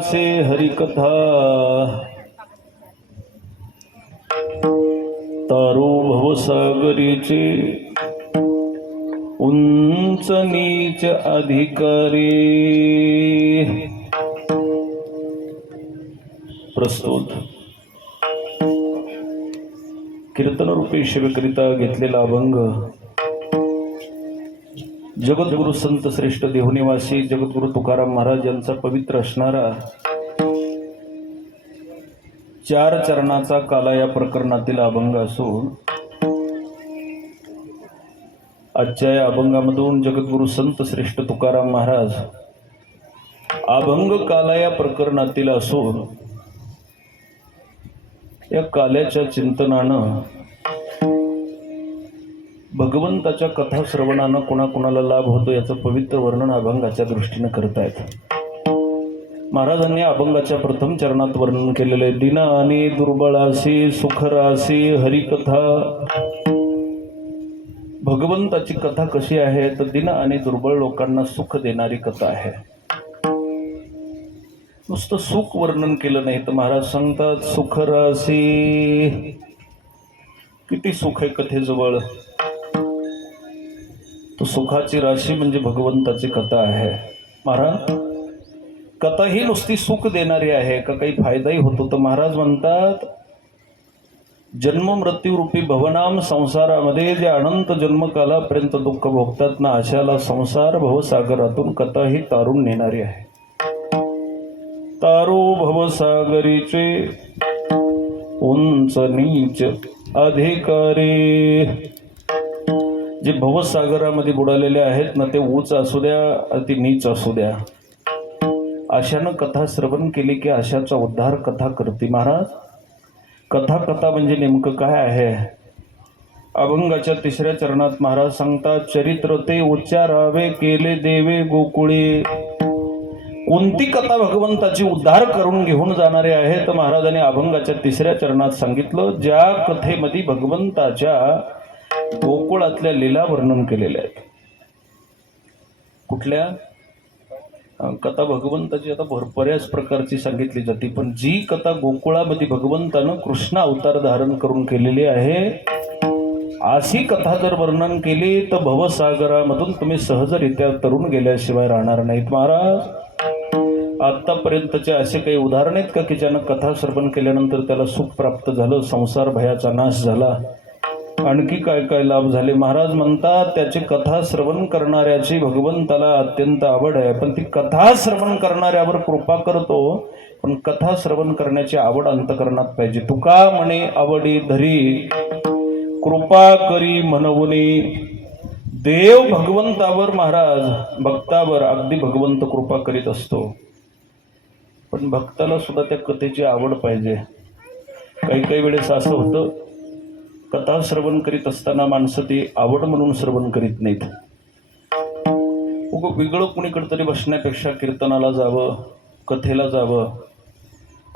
से हरिकथा। तारो भवसागरीचे उंच नीच अधिकारी। प्रस्तुत। कीर्तनरूपी शिवकरिता घेतलेला अभंग। जगद्गुरु संत श्रेष्ठ देहनिवासी जगद्गुरु तुकाराम महाराज यांचा पवित्र असणारा चार चरणाचा काला या प्रकरणातील अभंग असून आजच्या या अभंगामधून जगद्गुरु संत श्रेष्ठ तुकाराम महाराज अभंग काला या प्रकरणातील असून या काल्याच्या चिंतनानं भगवंताच्या कथा श्रवणानं कोणाकोणाला लाभ होतो याचं पवित्र वर्णन अभंगाच्या दृष्टीनं करतायत. महाराजांनी अभंगाच्या प्रथम चरणात वर्णन केलेले दिन आणि दुर्बळासी सुखरासी हरिकथा. भगवंताची कथा कशी आहे? तर दिन आणि दुर्बळ लोकांना सुख देणारी कथा आहे. नुसतं सुख वर्णन केलं नाही तर महाराज सांगतात सुखरासी. किती सुख आहे कथेजवळ. तो सुखाची राशी म्हणजे भगवंताची कथा आहे. महाराज कथा ही नुसती सुख देणारी आहे का काही फायदाही होतो? तर महाराज म्हणतात जन्म मृत्यूरूपी भवनाम संसारामध्ये जे अनंत जन्मकालापर्यंत दुःख भोगतात ना अशाला संसार भवसागरातून कथा ही तारून नेणारी आहे. तारो भवसागरीचे उंच नीच अधिकारी जे भवसागरामध्ये बुडालेले आहेत ना ते उच असू द्या ती नीच असू द्या. अशानं कथा श्रवण केली की अशाचा उद्धार कथा करते. महाराज कथा कथा म्हणजे नेमकं काय आहे? अभंगाच्या तिसऱ्या चरणात महाराज सांगतात चरित्र ते उच्चारावे केले देवे गोकुळे. कोणती कथा भगवंताची उद्धार करून घेऊन जाणारे आहे तर महाराजांनी अभंगाच्या तिसऱ्या चरणात सांगितलं ज्या कथेमध्ये भगवंताच्या गोकुळातल्या लीला वर्णन केलेल्या आहेत. कुठल्या? कथा भगवंताची आता भर बऱ्याच प्रकारची सांगितली जाते. पण जी कथा गोकुळामध्ये भगवंतानं कृष्ण अवतार धारण करून केलेली आहे अशी कथा जर वर्णन केली तर भवसागरामधून तुम्ही सहजरित्या तरुण गेल्याशिवाय राहणार नाहीत महाराज. आतापर्यंतचे असे काही उदाहरण आहेत का की ज्यानं कथा श्रवण केल्यानंतर त्याला सुख प्राप्त झालं संसार भयाचा नाश झाला? आणखी काय काय लाभ झाले? महाराज म्हणतात त्याची कथा श्रवण करणाऱ्याची भगवंताला अत्यंत आवड आहे. पण ती कथा श्रवण करणाऱ्यावर कृपा करतो पण कथा श्रवण करण्याची आवड अंतकरणात पाहिजे. तुका म्हणे आवडी धरी कृपा करी म्हणवणी. देव भगवंतावर महाराज भक्तावर अगदी भगवंत कृपा करीत असतो. पण भक्ताला सुद्धा त्या कथेची आवड पाहिजे. काही काही वेळेस असं होतं कथा श्रवण करीत असताना माणसं ती आवड म्हणून श्रवण करीत नाहीत. उगं वेगळं कुणीकडे तरी बसण्यापेक्षा कीर्तनाला जावं कथेला जावं.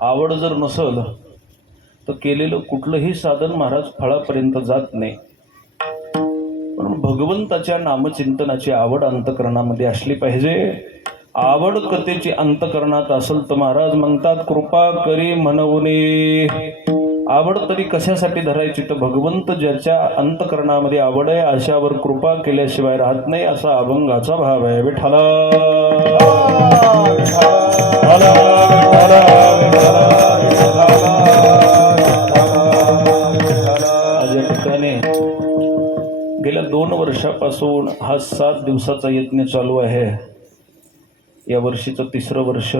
आवड जर नसल तर केलेलं कुठलंही साधन महाराज फळापर्यंत जात नाही. म्हणून भगवंताच्या नामचिंतनाची आवड अंतकरणामध्ये असली पाहिजे. आवड कथेची अंतकरणात असेल तर महाराज म्हणतात कृपा करी म्हणवणे आवड तरी कशासाठी धरायची? तर भगवंत ज्याच्या अंतकरणामध्ये आवड आहे अशावर कृपा केल्याशिवाय राहत नाही असा अभंगाचा भाव आहे. विठाला आज या ठिकाणी गेल्या दोन वर्षापासून हा सात दिवसाचा यज्ञ चालू आहे. या वर्षीचं तिसरं वर्ष.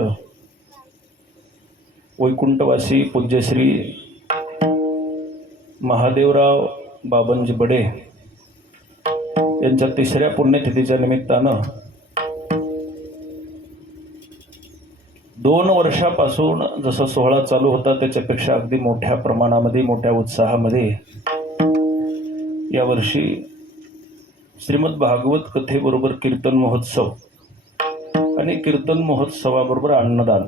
वैकुंठवासी पूज्यश्री महादेवराव बाबनजी बडे यांच्या तिसऱ्या पुण्यतिथीच्या निमित्तानं दोन वर्षापासून जसा सोहळा चालू होता त्याच्यापेक्षा अगदी मोठ्या प्रमाणामध्ये मोठ्या उत्साहामध्ये यावर्षी श्रीमद भागवत कथेबरोबर कीर्तन महोत्सव आणि कीर्तन महोत्सवाबरोबर अन्नदान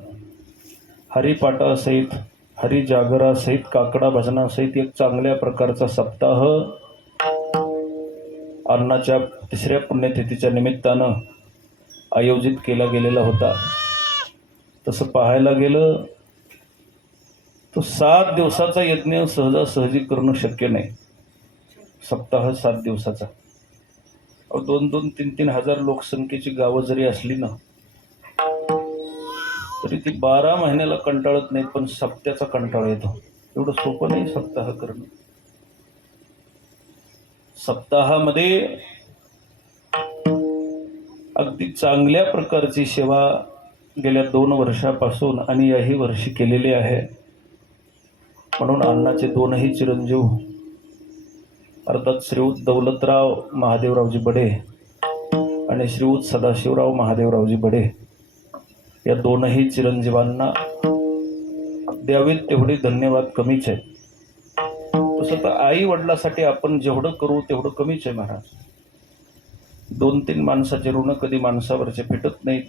हरिपाठासहित हरिजागरासहित काकडा भजनासहित एक चांगल्या प्रकारचा सप्ताह अन्नाच्या तिसऱ्या पुण्यतिथीच्या निमित्तानं आयोजित केला गेलेला होता. तसं पाहायला गेलं तर सात दिवसाचा यज्ञ सहजासहजी करणं शक्य नाही. सप्ताह सात दिवसाचा. दोन दोन तीन तीन हजार लोकसंख्येची गावं जरी असली ना तरी ती बारा महिन्याला कंटाळत नाही पण सप्त्याचा कंटाळा येतो. एवढं सोपं नाही सप्ताह करणं. सप्ताहामध्ये अगदी चांगल्या प्रकारची सेवा गेल्या दोन वर्षापासून आणि याही वर्षी केलेली आहे. म्हणून अण्णाचे दोनही चिरंजीव अर्थात श्रीयुत दौलतराव महादेवरावजी बडे आणि श्रीयुत सदाशिवराव महादेवरावजी बडे या दोनही चिरंजीवांना द्यावेत तेवढे धन्यवाद कमीच आहे तसं तर आई वडिलासाठी आपण जेवढं करू तेवढं कमीच आहे महाराज. दोन तीन माणसाचे ऋण कधी माणसावरचे भेटत नाहीत.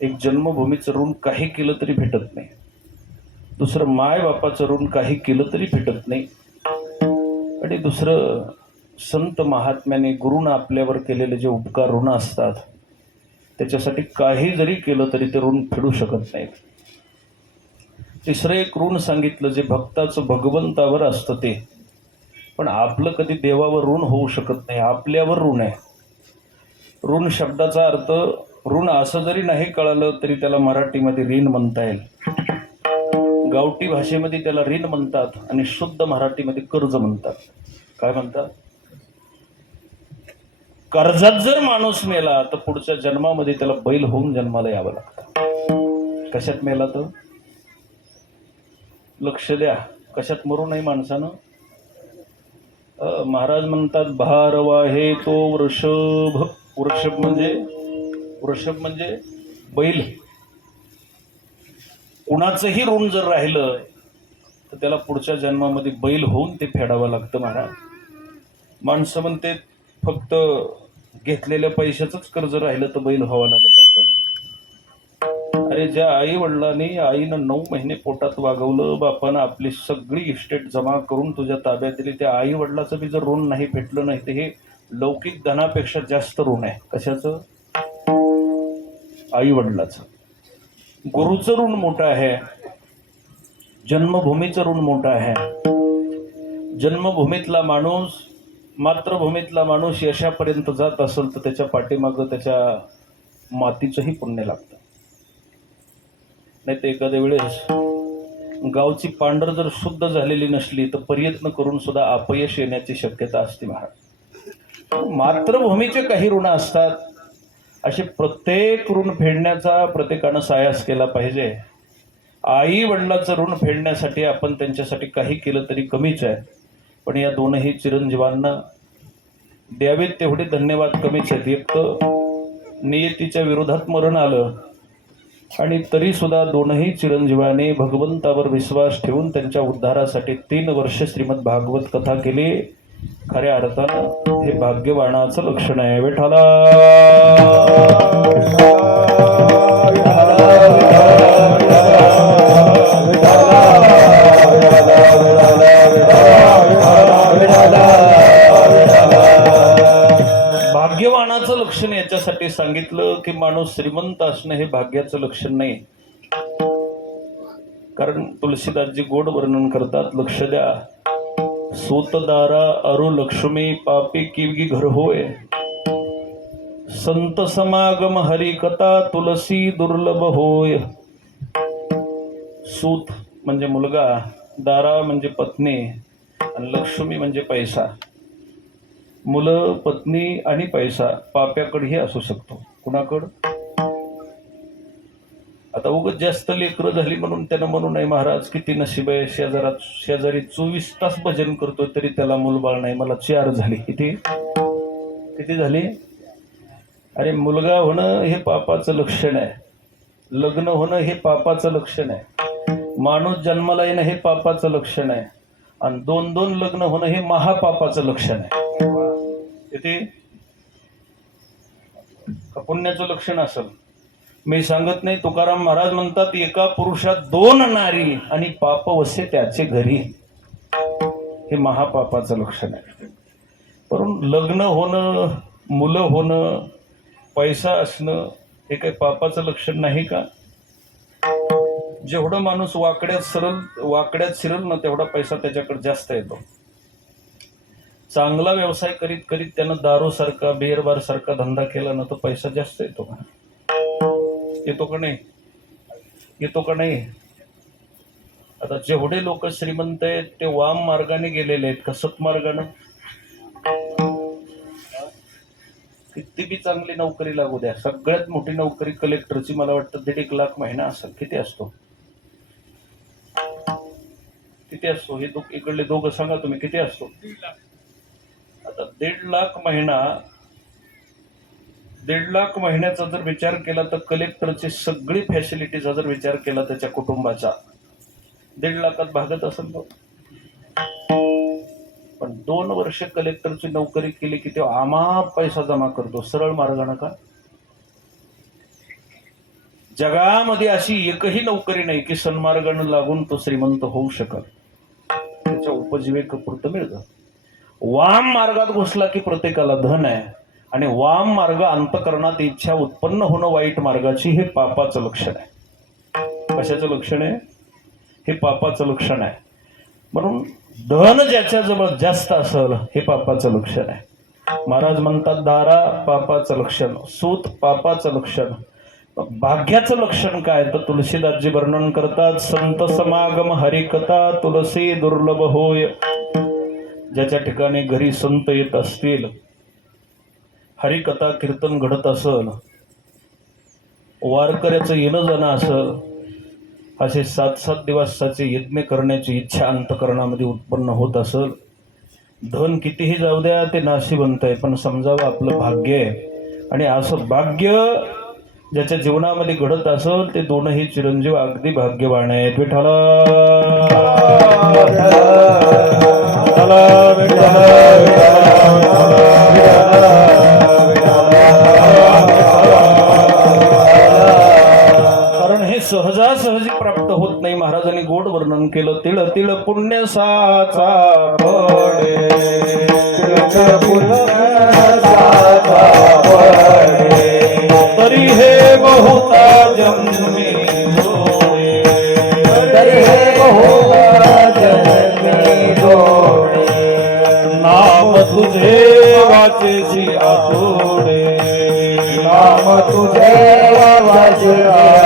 एक जन्मभूमीचं ऋण काही केलं तरी भेटत नाही. दुसरं माय बापाचं ऋण काही केलं तरी भेटत नाही. आणि दुसरं संत महात्म्याने गुरुनं आपल्यावर केलेले जे उपकार ऋण असतात त्याच्यासाठी काही जरी केलं तरी ते ऋण फेडू शकत नाहीत. तिसरं एक ऋण सांगितलं जे भक्ताचं भगवंतावर असतं ते. पण आपलं कधी देवावर ऋण होऊ शकत नाही आपल्यावर ऋण आहे. ऋण शब्दाचा अर्थ ऋण असं जरी नाही कळालं तरी त्याला मराठीमध्ये ऋण म्हणता येईल. गावठी भाषेमध्ये त्याला ऋण म्हणतात आणि शुद्ध मराठीमध्ये कर्ज म्हणतात. काय म्हणतात? कर्जात जर माणूस मेला तर पुढच्या जन्मामध्ये त्याला बैल होऊन जन्माला यावं लागतं. कशात मेला तो? लक्ष द्या. कशात मरू नाही माणसानं? महाराज म्हणतात भारवा हे तो वृषभ. वृषभ म्हणजे? वृषभ म्हणजे बैल. कुणाचंही ऋण जर राहिलं तर त्याला पुढच्या जन्मामध्ये बैल होऊन ते फेडावं लागतं महाराज. माणसं म्हणते फक्त घेतलेल्या पैशाचंच कर्ज राहिलं तर बैल व्हावं लागत असत अरे ज्या आई वडिलांनी आईनं नऊ महिने पोटात वागवलं बापानं आपली सगळी इस्टेट जमा करून तुझ्या ताब्यात दिली त्या आई वडिलाचं बी जर ऋण नाही भेटलं नाही तर हे लौकिक धनापेक्षा जास्त ऋण आहे. कशाचं? आई वडिलाचं गुरुचं ऋण मोठं आहे. जन्मभूमीचं ऋण मोठं आहे. जन्मभूमीतला माणूस मातृभूमीतला माणूस यशापर्यंत जात असेल तर त्याच्या पाठीमागं त्याच्या मातीचंही पुण्य लागतं. नाही तर एखाद्या वेळेस गावची पांढर जर शुद्ध झालेली नसली तर प्रयत्न करून सुद्धा अपयश येण्याची शक्यता असते महाराज. मातृभूमीचे काही ऋण असतात. असे प्रत्येक ऋण फेडण्याचा प्रत्येकानं सायास केला पाहिजे. आई वडिलाचं ऋण फेडण्यासाठी आपण त्यांच्यासाठी काही केलं तरी कमीच आहे. पण या दोनही चिरंजीवांना द्यावेत तेवढे धन्यवाद. कमीच आहेत एक नियतीच्या विरोधात मरण आलं. आणि तरी सुद्धा दोनही चिरंजीवाने भगवंतावर विश्वास ठेवून त्यांच्या उद्धारासाठी तीन वर्ष श्रीमद भागवत कथा केली. खऱ्या अर्थानं हे भाग्यवानाचं लक्षण आहे. विठाला याच्यासाठी सांगितलं की माणूस श्रीमंत असणं हे भाग्याचं लक्षण नाही. कारण तुलसीदासजी गोड वर्णन करतात लक्ष द्या. सूतदारा अरु लक्ष्मी पापी किवगी घर होय. संत समागम हरिकथा तुलसी दुर्लभ होय. सूत म्हणजे मुलगा दारा म्हणजे पत्नी आणि लक्ष्मी म्हणजे पैसा. मुलं पत्नी आणि पैसा पाप्याकडेही असू शकतो. कुणाकडं? आता उगत जास्त लेकरं झाली म्हणून त्यांना म्हणू नाही महाराज किती नशीब आहे. शेजारात शेजारी चोवीस तास भजन करतोय तरी त्याला मूलबाळ नाही. मला चार झाली. किती? किती झाली? अरे मुलगा होणं हे पापाचं लक्षण आहे. लग्न होणं हे पापाचं लक्षण आहे. माणूस जन्माला येणं हे पापाचं लक्षण आहे. आणि दोन दोन लग्न होणं हे महापापाचं लक्षण आहे. तिथे का पुण्याचं लक्षण असेल. मी सांगत नाही तुकाराम महाराज म्हणतात एका पुरुषात दोन नारी आणि पाप वसे त्याचे घरी. हे महापापाचं लक्षण आहे. परंतु लग्न होणं मुलं होणं पैसा असणं हे काही पापाचं लक्षण नाही का? जेवढं माणूस वाकड्यात सरल वाकड्यात शिरल ना तेवढा पैसा त्याच्याकडे जास्त येतो. चांगला व्यवसाय करीत करीत त्यानं दारू सारखा बिअरबार सारखा धंदा केला ना तर पैसा जास्त येतो का? येतो का नाही? येतो का नाही? आता जेवढे लोक श्रीमंत आहेत ते वाम मार्गाने गेलेले आहेत का मार्गानं? किती बी चांगली नोकरी लागू द्या. सगळ्यात मोठी नोकरी कलेक्टरची मला वाटतं दीड एक लाख महिना असेल. किती असतो? किती असतो? हे दो इकडले दोघं सांगा तुम्ही किती असतो? आता दीड लाख महिना दीड लाख महिन्याचा जर विचार केला तर कलेक्टरची सगळी फॅसिलिटीचा जर विचार केला त्याच्या कुटुंबाचा दीड लाखात भागत असेल तो. पण दोन वर्ष कलेक्टरची नोकरी केली की तो आम्हा पैसा जमा करतो. सरळ मार्गाने का? जगामध्ये अशी एकही नोकरी नाही की सन्मार्गानं लागून तो श्रीमंत होऊ शकत. त्याच्या उपजीविकेपुरतं मिळतं. वाम मार्गात घुसला की प्रत्येकाला धन आहे. आणि वाम मार्ग अंतकरणात इच्छा उत्पन्न होणं वाईट मार्गाची हे पापाचं लक्षण आहे. कशाचं लक्षण आहे? हे पापाचं लक्षण आहे. म्हणून धन ज्याच्याजवळ जास्त असेल हे पापाचं लक्षण आहे. महाराज म्हणतात दारा पापाचं लक्षण सूत पापाचं लक्षण. भाग्याचं लक्षण काय? तर तुलसीदासजी वर्णन करतात संत समागम हरिकथा तुलसी दुर्लभ होय. ज्याच्या ठिकाणी घरी संत येत असतील हरिकथा कीर्तन घडत असल वारकऱ्याचं येणं जाणं असं असे सात सात दिवसाचे यज्ञ करण्याची इच्छा अंतकरणामध्ये उत्पन्न होत असल धन कितीही जाऊ द्या ते नाशिवंत आहे पण समजावं आपलं भाग्य आहे. आणि असं भाग्य ज्याच्या जीवनामध्ये घडत असल ते दोनही चिरंजीव अगदी भाग्यवान आहेत. विठाला होत नाही महाराजांनी गोड वर्णन केलं तिळ तिळ पुण्य साचा पडे तरी हे बहुता जन्मी जोडे. नाम तुझे वाचेची आतोडे नाम तुझे समागम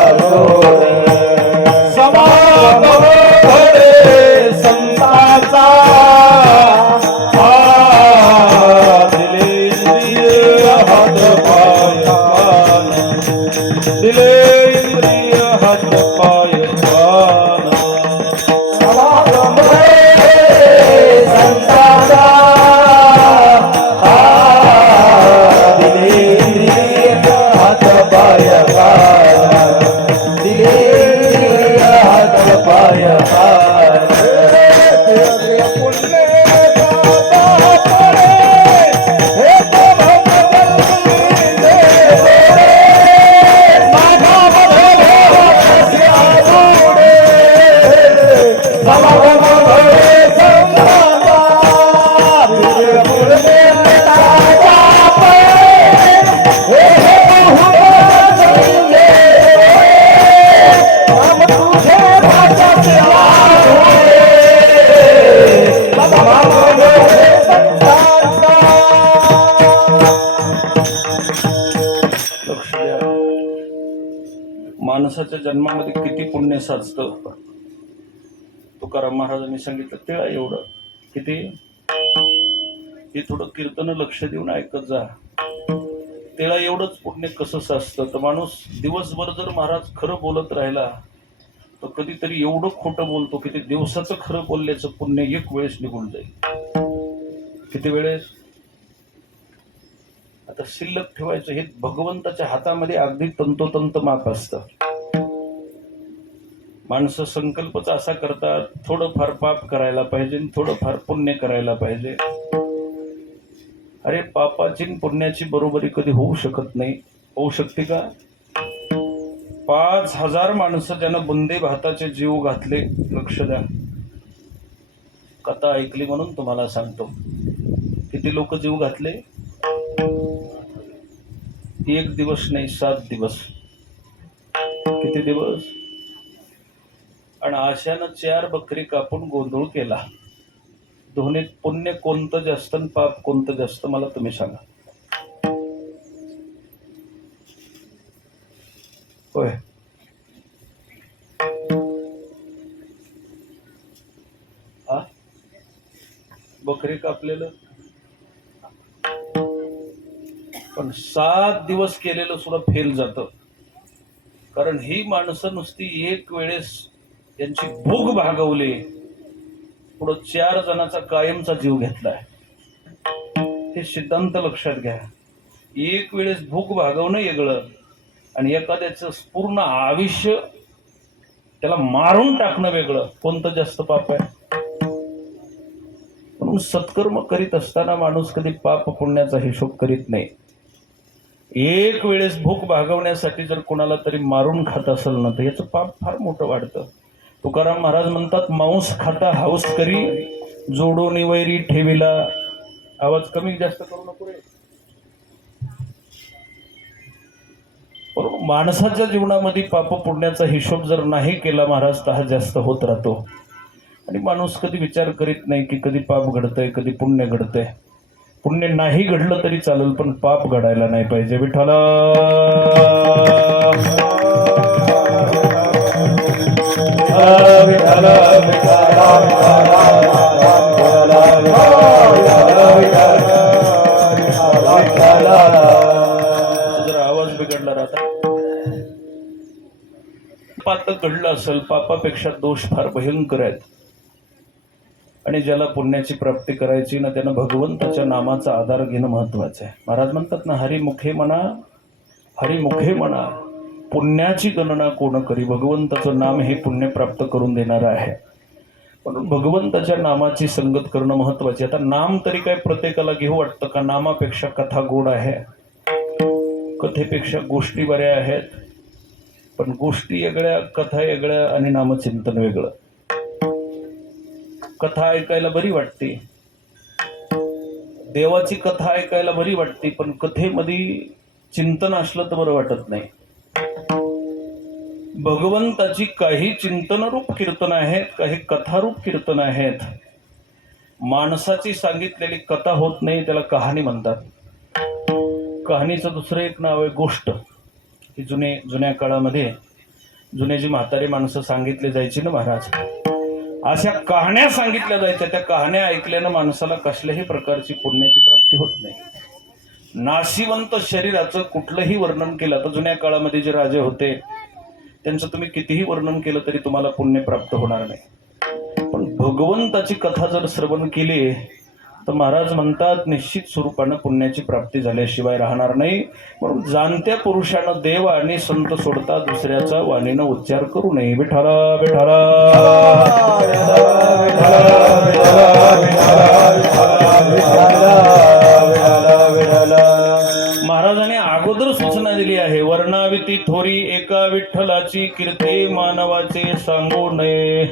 माणसाच्या जन्मामध्ये किती पुण्य साचतं तुकाराम महाराजांनी सांगितलं ते एवढं किती? हे थोडं कीर्तन लक्ष देऊन ऐकत जा. त्याला एवढंच पुण्य कसं साचतं तर माणूस दिवसभर जर महाराज खरं बोलत राहिला तर कधीतरी एवढं खोटं बोलतो की ते दिवसाचं खरं बोलल्याचं पुण्य एक वेळेस निघून जाईल. किती वेळेस? आता शिल्लक ठेवायचं हे भगवंताच्या हातामध्ये अगदी तंतोतंत माप असतं. माणसं संकल्पच असा करतात थोडंफार पाप करायला पाहिजे आणि थोडंफार पुण्य करायला पाहिजे. अरे पापाची पुण्याची बरोबरी कधी होऊ शकत नाही. होऊ शकते का? पाच हजार माणसं ज्यानं बुंदे भाताचे जीव घातले लक्ष द्या. कथा ऐकली म्हणून तुम्हाला सांगतो. किती लोक जीव घातले? एक दिवस नाही सात दिवस. किती दिवस? आणि आशानं चार बकरी कापून गोंधळ केला. दोन्हीत पुण्य कोणतं जास्त आणि पाप कोणतं जास्त मला तुम्ही सांगा. होय. हा बकरी कापलेलं? पण सात दिवस केलेलं सुद्धा फेल जातं. कारण ही माणसं नुसती एक वेळेस त्यांची भूक भागवली. पुढं चार जणांचा कायमचा जीव घेतलाय. हे सिद्धांत लक्षात घ्या. एक वेळेस भूक भागवणं वेगळं आणि एखाद्याचं पूर्ण आयुष्य त्याला मारून टाकणं वेगळं. कोणतं जास्त पाप आहे? म्हणून सत्कर्म करीत असताना माणूस कधी पाप पुण्याचा हिशोब करीत नाही. एक वेळेस भूक भागवण्यासाठी जर कोणाला तरी मारून खात असेल ना तर याचं पाप फार मोठं वाढतं. तुकाराम महाराज म्हणतात मांस खाता हाऊस करी जोडो निवैरी ठेवीला. आवाज कमी जास्त करू नको रे. माणसाच्या जीवनामध्ये पाप पुण्याचा हिशोब जर नाही केला महाराज तर हा जास्त होत राहतो. आणि माणूस कधी विचार करीत नाही की कधी पाप घडतंय कधी पुण्य घडतंय. पुण्य नाही घडलं तरी चालेल पण पाप घडायला नाही पाहिजे. विठाला आवाज बिघडला राहता. पाप घडलं असेल पापापेक्षा दोष फार भयंकर आहेत. आणि ज्याला पुण्याची प्राप्ती करायची ना त्यानं भगवंताच्या नामाचा आधार घेणं महत्वाचं आहे. महाराज म्हणतात ना हरिमुखे म्हणा हरिमुखे म्हणा पुण्याची गणना कोण करी? भगवंताचं नाम हे पुण्य प्राप्त करून देणारं आहे. म्हणून भगवंताच्या नामाची संगत करणं महत्त्वाचे आता नाम तरी काय प्रत्येकाला घेऊ वाटतं का? नामापेक्षा कथा गोड आहे. कथेपेक्षा गोष्टी बऱ्या आहेत. पण गोष्टी वेगळ्या कथा वेगळ्या आणि नामचिंतन वेगळं. कथा ऐकायला बरी वाटते. देवाची कथा ऐकायला बरी वाटते पण कथेमध्ये चिंतन असलं तर बरं वाटत नाही. भगवंताची काही चिंतनरूप कीर्तन आहेत काही कथारूप कीर्तन आहेत. माणसाची सांगितलेली कथा होत नाही त्याला कहाणी म्हणतात. कहाणीचं दुसरं एक नाव आहे गोष्ट. ही जुने जुन्या काळामध्ये जुने जी म्हातारी माणसं सांगितली जायची ना महाराज अशा कहाण्या सांगितल्या जायच्या. त्या कहाण्या ऐकल्यानं माणसाला कसल्याही प्रकारची पुण्याची प्राप्ती होत नाही. नाशिवंत शरीराचं कुठलंही वर्णन केलं तर जुन्या काळामध्ये जे राजे होते त्यांचं तुम्ही कितीही वर्णन केलं तरी तुम्हाला पुण्य प्राप्त होणार नाही. पण भगवंताची कथा जर श्रवण केली तर महाराज म्हणतात निश्चित स्वरूपानं पुण्याची प्राप्ती झाल्याशिवाय राहणार नाही. म्हणून जाणत्या पुरुषानं देव आणि संत सोडता दुसऱ्याचा वाणीनं उच्चार करू नये. विठाला विठाला ती थोरी एका विठ्ठलाची कीर्ती मानवाचे सांगू नये.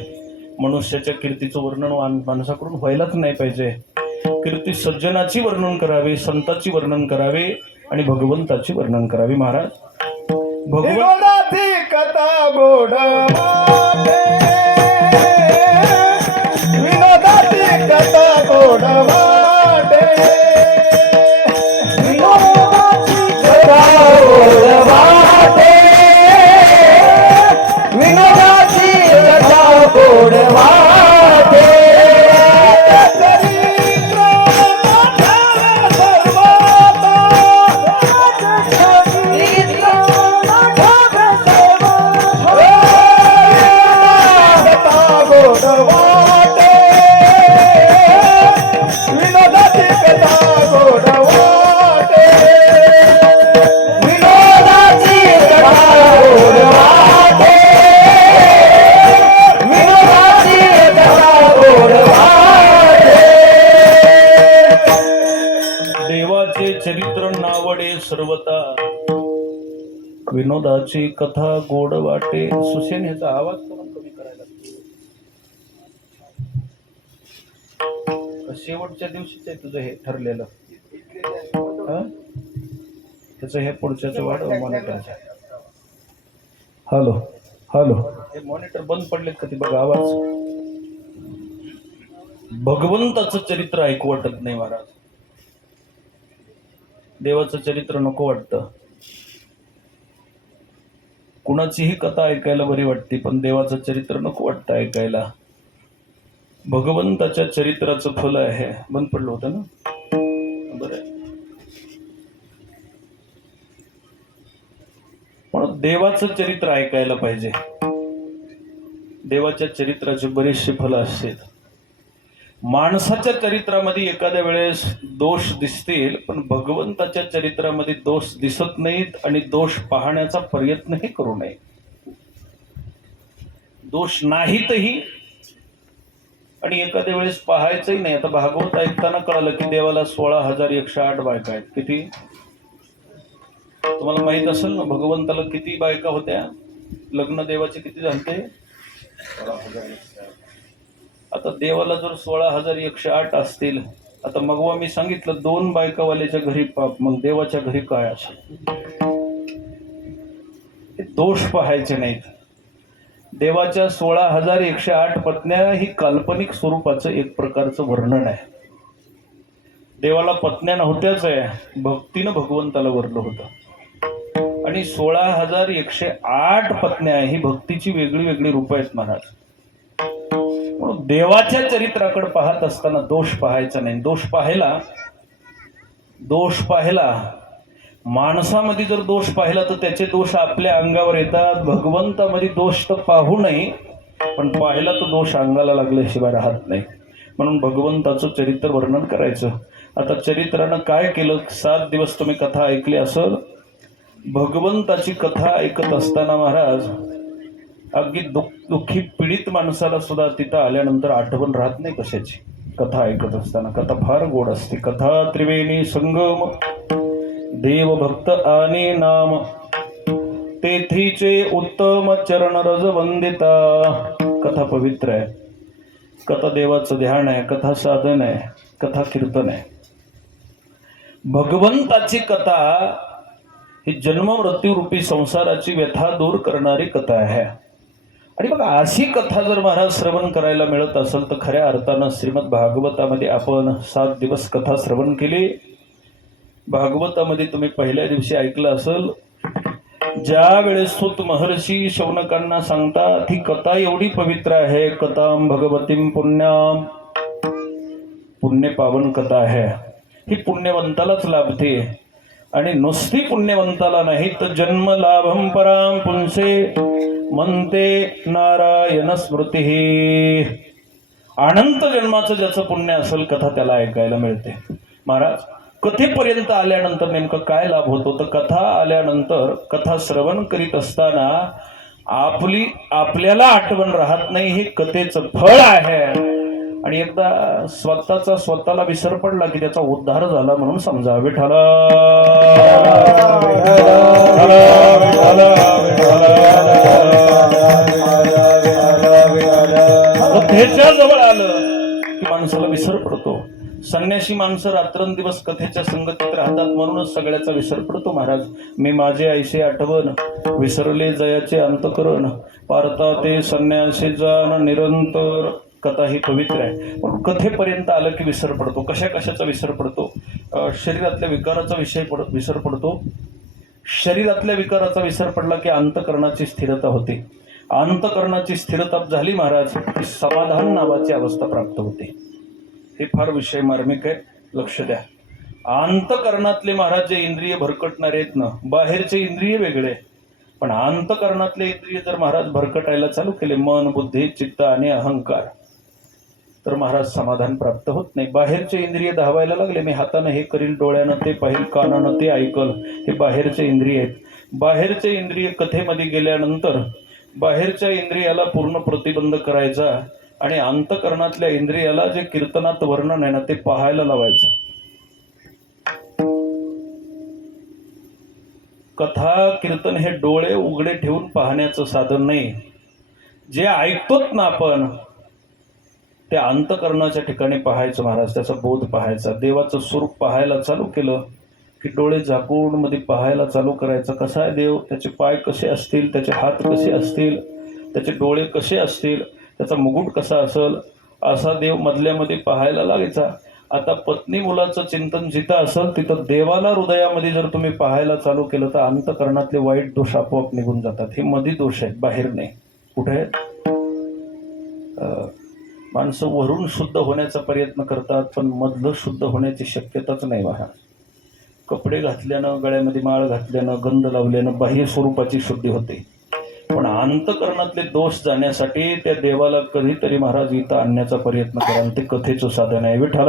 मनुष्याच्या कीर्तीचं वर्णन माणसाकडून व्हायलाच नाही पाहिजे. कीर्ती सज्जनाची वर्णन करावे संताची वर्णन करावे आणि भगवंताची वर्णन करावी महाराज. भगवंताची कथा गोड देवाचे चरित्र नावडे सर्वता विनोदाची कथा गोड वाटे. सुसेन ह्याचा आवाज करून कमी करायला शेवटच्या दिवशीच आहे तुझं हे ठरलेलं. हा? त्याचं हे पुढच्याचं वाढ मॉनिटर. Hello hello. हे मॉनिटर बंद पडलेत का ते बघा आवाज? भगवंताचं चरित्र ऐकू वाटत नाही महाराज. देवाचं चरित्र नको वाटतं. कुणाचीही कथा ऐकायला बरी वाटते पण देवाचं चरित्र नको वाटतं ऐकायला. भगवंताच्या चरित्राचं फल आहे. बंद पडलं होतं ना? बरं. आहे. म्हणून देवाचं चरित्र ऐकायला पाहिजे. देवाच्या चरित्राचे बरेचसे फल असतात. माणसाच्या चरित्रामध्ये एखाद्या वेळेस दोष दिसतील पण भगवंताच्या चरित्रामध्ये दोष दिसत नाहीत आणि दोष पाहण्याचा प्रयत्नही करू नये. दोष नाहीतही. आणि एखाद्या वेळेस पाहायचंही नाही. आता भागवत ऐकताना कळालं की देवाला सोळा हजार एकशे आठ बायका आहेत. किती? तुम्हाला माहीत असेल ना भगवंताला किती बायका होत्या? लग्न देवाचे किती झालते? आता देवाला जर सोळा हजार एकशे आठ असतील आता मगवा मी सांगितलं दोन बायकावाल्याच्या घरी पाप मग देवाच्या घरी काय असेल? दोष पाहायचे नाहीत. देवाच्या सोळा हजार एकशे आठ पत्न्या ही काल्पनिक स्वरूपाचं एक प्रकारचं वर्णन आहे. देवाला पत्न्या नव्हत्याच आहे भक्तीनं भगवंताला वरलं होतं. आणि सोळा हजार एकशे आठ पत्न्या ही भक्तीची वेगळी वेगळी रूप आहेत महाराज म्हणून देवाच्या चरित्राकडे पाहत असताना दोष पाहायचा नाही. दोष पाहिला दोष पाहिला. माणसामध्ये जर दोष पाहिला तर त्याचे दोष आपल्या अंगावर येतात. भगवंतामध्ये दोष तर पाहू नये पण पाहिला तर दोष अंगाला लागल्याशिवाय राहत नाही. म्हणून भगवंताचं चरित्र वर्णन करायचं. आता चरित्रानं काय केलं? सात दिवस तुम्ही कथा ऐकली असं भगवंताची कथा ऐकत असताना महाराज अगदी दुःख दुःखी पीडित माणसाला सुद्धा तिथं आल्यानंतर आठवण राहत नाही कशाची. कथा ऐकत असताना. कथा फार गोड असते. कथा त्रिवेणी संगम. देवभक्त आणि नाम. तेथीचे उत्तम चरण रज वंदिता. कथा पवित्र आहे. कथा देवाचं ध्यान आहे. कथा साधन आहे. कथा कीर्तन आहे. भगवंताची कथा ही जन्म मृत्यूरूपी संसाराची व्यथा दूर करणारी कथा आहे. आणि बघा अशी कथा जर महाराज श्रवण करायला मिळत असेल तर खऱ्या अर्थानं श्रीमद भागवतामध्ये आपण सात दिवस कथा श्रवण केली. भागवतामध्ये तुम्ही पहिल्या दिवशी ऐकलं असेल ज्या वेळेस सुत महर्षी शौनकांना सांगतात ही कथा एवढी पवित्र आहे कथाम भगवतीम पुण्याम पुण्य पावन कथा आहे. ही पुण्यवंतालाच लाभते. आणि नुसती पुण्यवंताला नाही तर जन्म लाभम पराम पुंसे. म्हणते नारायण स्मृती. अनंत जन्माचं ज्याचं पुण्य असेल कथा त्याला ऐकायला मिळते. महाराज कथेपर्यंत आल्यानंतर नेमकं काय लाभ होतो? तर कथा आल्यानंतर कथा श्रवण करीत असताना आपली आपल्याला आठवण राहत नाही हे कथेचं फळ आहे. आणि एकदा स्वतःचा स्वतःला विसर पडला की त्याचा उद्धार झाला म्हणून समजा विठाला कथेच्या जवळ आलं की माणसाला विसर पडतो संन्यासी माणसं रात्रंदिवस कथेच्या संगतीत राहतात म्हणूनच सगळ्याचा विसर पडतो महाराज. मी माझे आईशे आठवण विसरले जयाचे अंतकरण पारता ते संन्यासी जाण निरंतर कथा ही पवित्र आहे. पण कथेपर्यंत आलं की विसर पडतो? कशा कशाचा विसर पडतो? शरीरातल्या विकाराचा विषय पड विसर पडतो. शरीरातल्या विकाराचा विसर पडला की अंतकरणाची स्थिरता होते. अंतकरणाची स्थिरता झाली महाराज की समाधान नावाची अवस्था प्राप्त होते. हे फार विषय मार्मिक आहे. लक्ष द्या. अंतकरणातले महाराज जे इंद्रिय भरकटणारे आहेत ना बाहेरचे इंद्रिय वेगळे. पण अंतकरणातले इंद्रिय जर महाराज भरकटायला चालू केले मन बुद्धी चित्त आणि अहंकार तर महाराज समाधान प्राप्त होत नाही. बाहेरचे इंद्रिय धावायला लागले. मी हातानं हे करील डोळ्यानं ते पाहिल कानानं ते ऐकल. हे बाहेरचे इंद्रिय आहेत. बाहेरचे इंद्रिय कथेमध्ये गेल्यानंतर बाहेरच्या इंद्रियाला पूर्ण प्रतिबंध करायचा आणि अंतकरणातल्या इंद्रियाला जे कीर्तनात वर्णन आहे ना ते पाहायला लावायचं. कथा कीर्तन हे डोळे उघडे ठेवून पाहण्याचं साधन नाही. जे ऐकतोत ना आपण त्या अंतकरणाच्या ठिकाणी पाहायचं महाराज त्याचा बोध पाहायचा. देवाचं स्वरूप पाहायला चालू केलं की डोळे झाकून मध्ये पाहायला चालू करायचं. कसा आहे देव? त्याचे पाय कसे असतील? त्याचे हात कसे असतील? त्याचे डोळे कसे असतील? त्याचा मुकुट कसा असेल? असा देव मधल्यामध्ये पाहायला लागायचा. आता पत्नी मुलाचं चिंतन जिथं असेल तिथं देवाला हृदयामध्ये जर तुम्ही पाहायला चालू केलं तर अंतकरणातले वाईट दोष आपोआप निघून जातात. हे मधी दोष आहेत बाहेर नाही. कुठे आहेत? माणसं वरून शुद्ध होण्याचा प्रयत्न करतात पण मधलं शुद्ध होण्याची शक्यताच नाही महाराज कपडे घातल्यानं गळ्यामध्ये माळ घातल्यानं गंध लावल्यानं बाह्य स्वरूपाची शुद्धी होते. पण अंतकरणातले दोष जाण्यासाठी त्या देवाला कधीतरी महाराज इथं आणण्याचा प्रयत्न कराल ते कथेचं साधन आहे. विठ्ठल!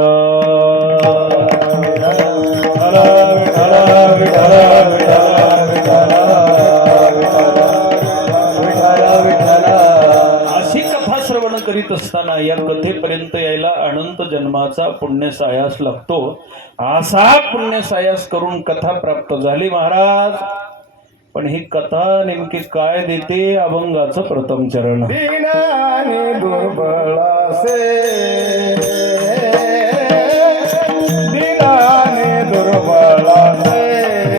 करीत असताना या कथेपर्यंत यायला अनंत जन्माचा पुण्यसायास लागतो. असा पुण्यसायास करून कथा प्राप्त झाली महाराज. पण ही कथा नेमकी काय देते? अभंगाचं प्रथम चरण.